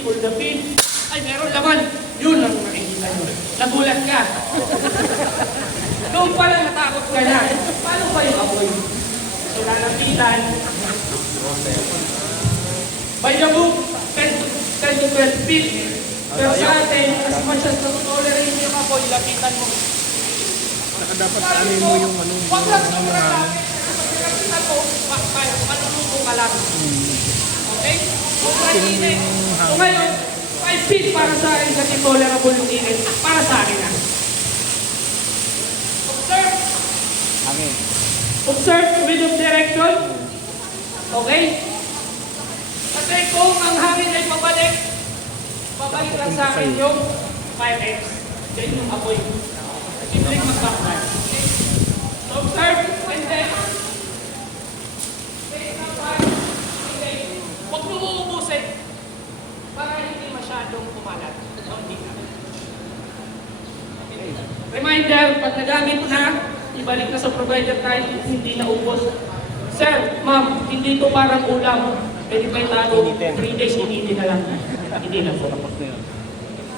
pull the pin. Ay, meron laman. Yun ang makikita nyo. Nagulat ka. Doon pala natakot ka na. Paano ba yung apoy? So, lalapitan. By the book, 10 to 12 feet. Pero sa atin, as much as tolerate yung apoy, lapitan mo. Saka dapat alin mo yung ano, Huwag lang sobrang lapit. Kasi lapitan mo, maluluto ka lang. Okay? Sobrang init. So ngayon, 5 feet para sa akin kasi tolerable yung init. Para sa akin na. Observe. hangin. Observe wind of direction. Okay? Kasi kung ang hangin ay pabalik lang sa akin yung 5x. Yan yung apoy. Simpleng mag-backfire. Okay? So observe and then huwag mo uubusin para hindi masyadong kumalat. Reminder, pag nagamit na, ibalik na sa provider tayo, hindi na ubos. Sir, ma'am, hindi to parang ulam. Pwede pa itago, 3 days, initin na lang. Hindi na po.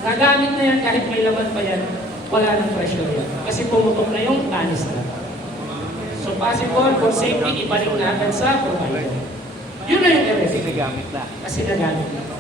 Nagamit na yan kahit may laman pa yan, wala nang pressure yan. Kasi pumutok na yung tanis na. So possible, for safety, ibalik na agad sa provider. Yun na yung error. Kasi nagamit na. Kasi nagamit na.